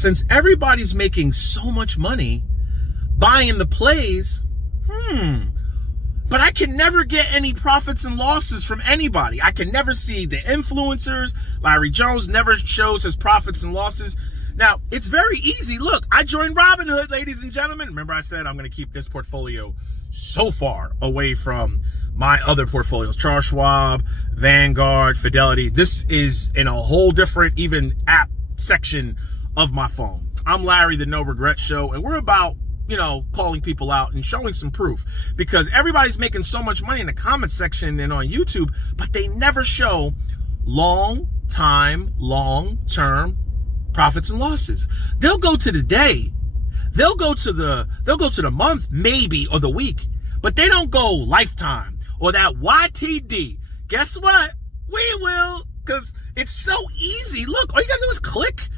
since everybody's making so much money buying the plays, but I can never get any profits and losses from anybody. I can never see the influencers. Larry Jones never shows his profits and losses. Now, it's very easy. Look, I joined Robinhood, ladies and gentlemen. Remember I said I'm going to keep this portfolio so far away from my other portfolios, Charles Schwab, Vanguard, Fidelity. This is in a whole different, even app section of my phone. I'm Larry, the No Regret Show, and we're about, calling people out and showing some proof, because everybody's making so much money in the comment section and on YouTube, but they never show long-term profits and losses. They'll go to the day, they'll go to the month, maybe, or the week, but they don't go lifetime or that YTD. Guess what? We will, because it's so easy. Look, all you gotta do is click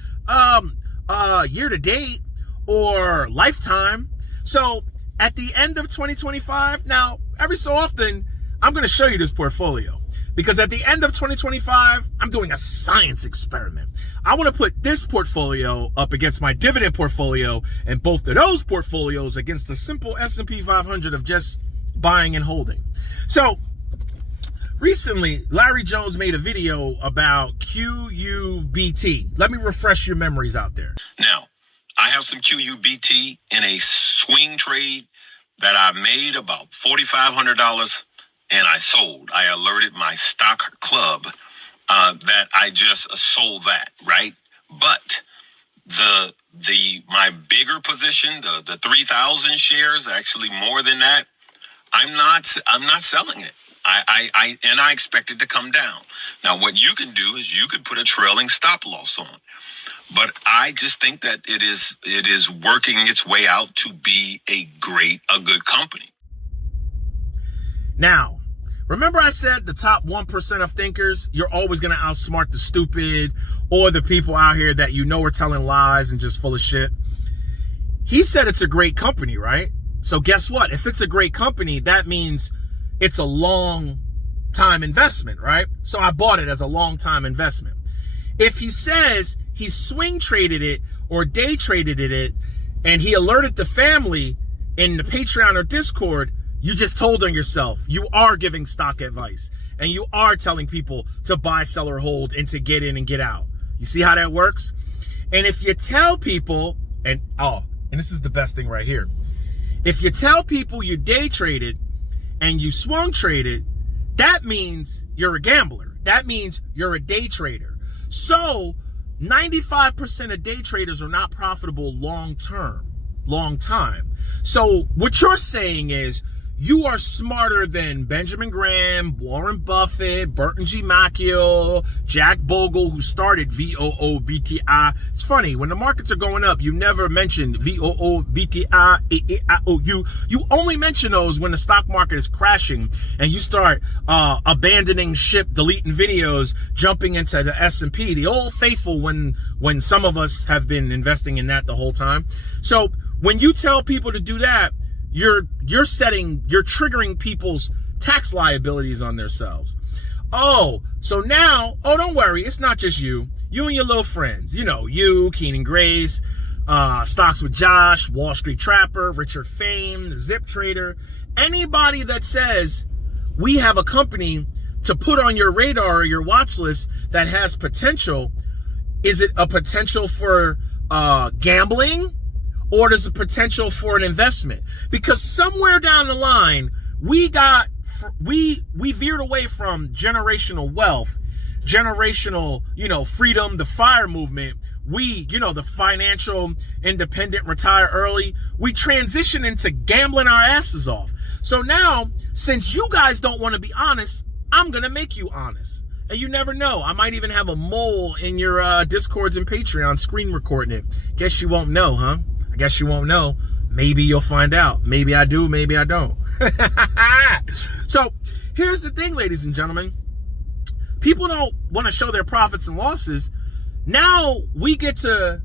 year to date or lifetime. So at the end of 2025, now every so often I'm going to show you this portfolio, because at the end of 2025 I'm doing a science experiment. I want to put this portfolio up against my dividend portfolio, and both of those portfolios against the simple S&P 500 of just buying and holding. So recently, Larry Jones made a video about QUBT. Let me refresh your memories out there. Now, I have some QUBT in a swing trade that I made about $4,500, and I sold. I alerted my stock club that I just sold that, right? But my bigger position, the 3,000 shares, actually more than that, I'm not selling it. I expect it to come down. Now, what you can do is you could put a trailing stop loss on. But I just think that it is working its way out to be a good company. Now, remember I said the top 1% of thinkers, you're always going to outsmart the stupid or the people out here that are telling lies and just full of shit. He said it's a great company, right? So guess what? If it's a great company, that means it's a long time investment, right? So I bought it as a long time investment. If he says he swing traded it or day traded it and he alerted the family in the Patreon or Discord, you just told on yourself. You are giving stock advice and you are telling people to buy, sell, or hold and to get in and get out. You see how that works? And if you tell people, and this is the best thing right here. If you tell people you day traded and you swung traded, that means you're a gambler. That means you're a day trader. So 95% of day traders are not profitable long time. So what you're saying is you are smarter than Benjamin Graham, Warren Buffett, Burton G. Macchio, Jack Bogle, who started VOOVTI. It's funny, when the markets are going up, you never mention VOOVTI, AAIOU. You only mention those when the stock market is crashing and you start abandoning ship, deleting videos, jumping into the S&P, the old faithful, when some of us have been investing in that the whole time. So when you tell people to do that, you're triggering people's tax liabilities on themselves. So now, don't worry, it's not just you and your little friends. You, Keenan Grace, Stocks with Josh, Wall Street Trapper, Richard Fame, Zip Trader, anybody that says we have a company to put on your radar or your watch list that has potential. Is it a potential for gambling? Or there's a potential for an investment? Because somewhere down the line, we veered away from generational wealth, generational, freedom, the FIRE movement. The financial independent, retire early. We transition into gambling our asses off. So now, since you guys don't want to be honest, I'm going to make you honest. And you never know. I might even have a mole in your Discords and Patreon screen recording it. Guess you won't know, huh? I guess you won't know. Maybe you'll find out. Maybe I do, maybe I don't. So here's the thing, ladies and gentlemen. People don't want to show their profits and losses. Now we get to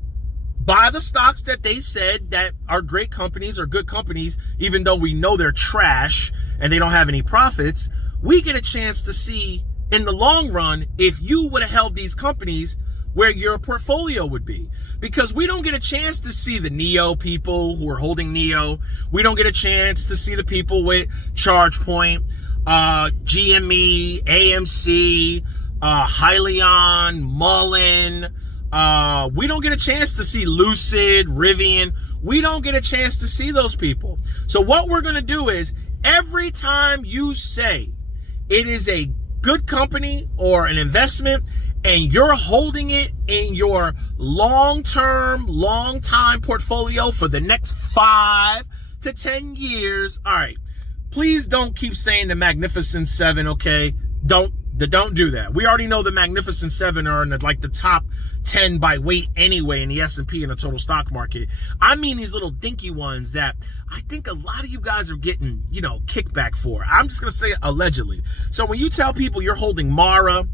buy the stocks that they said that are great companies or good companies, even though we know they're trash and they don't have any profits. We get a chance to see in the long run, if you would have held these companies, where your portfolio would be. Because we don't get a chance to see the NEO people who are holding NEO. We don't get a chance to see the people with ChargePoint, GME, AMC, Hyliion, Mullen. We don't get a chance to see Lucid, Rivian. We don't get a chance to see those people. So what we're going to do is every time you say it is a good company or an investment and you're holding it in your long-time portfolio for the next 5 to 10 years, all right, please don't keep saying the Magnificent Seven, okay? Don't do that. We already know the Magnificent Seven are in the top 10 by weight anyway in the S&P and the total stock market. I mean these little dinky ones that I think a lot of you guys are getting, kickback for. I'm just going to say allegedly. So when you tell people you're holding Mara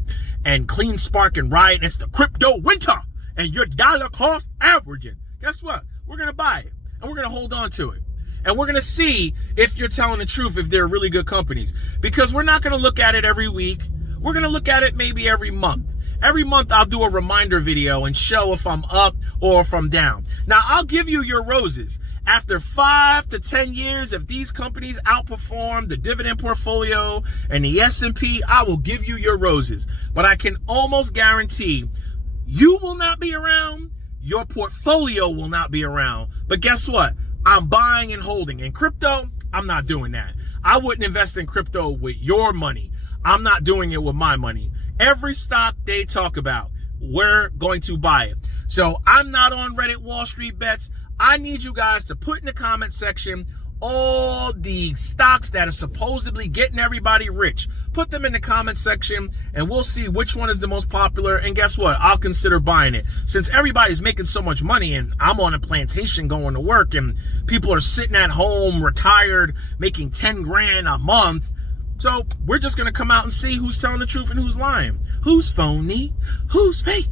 and Clean Spark and Riot, and it's the crypto winter and your dollar cost averaging, guess what? We're going to buy it and we're going to hold on to it. And we're going to see if you're telling the truth, if they're really good companies. Because we're not going to look at it every week. We're going to look at it maybe every month. Every month I'll do a reminder video and show if I'm up or if I'm down. Now, I'll give you your roses. After 5 to 10 years, if these companies outperform the dividend portfolio and the S&P, I will give you your roses. But I can almost guarantee you will not be around. Your portfolio will not be around. But guess what? I'm buying and holding. In crypto, I'm not doing that. I wouldn't invest in crypto with your money. I'm not doing it with my money. Every stock they talk about, we're going to buy it. So I'm not on Reddit Wall Street Bets. I need you guys to put in the comment section all the stocks that are supposedly getting everybody rich. Put them in the comment section and we'll see which one is the most popular. And guess what? I'll consider buying it. Since everybody's making so much money and I'm on a plantation going to work and people are sitting at home retired making 10 grand a month. So we're just going to come out and see who's telling the truth and who's lying. Who's phony? Who's fake?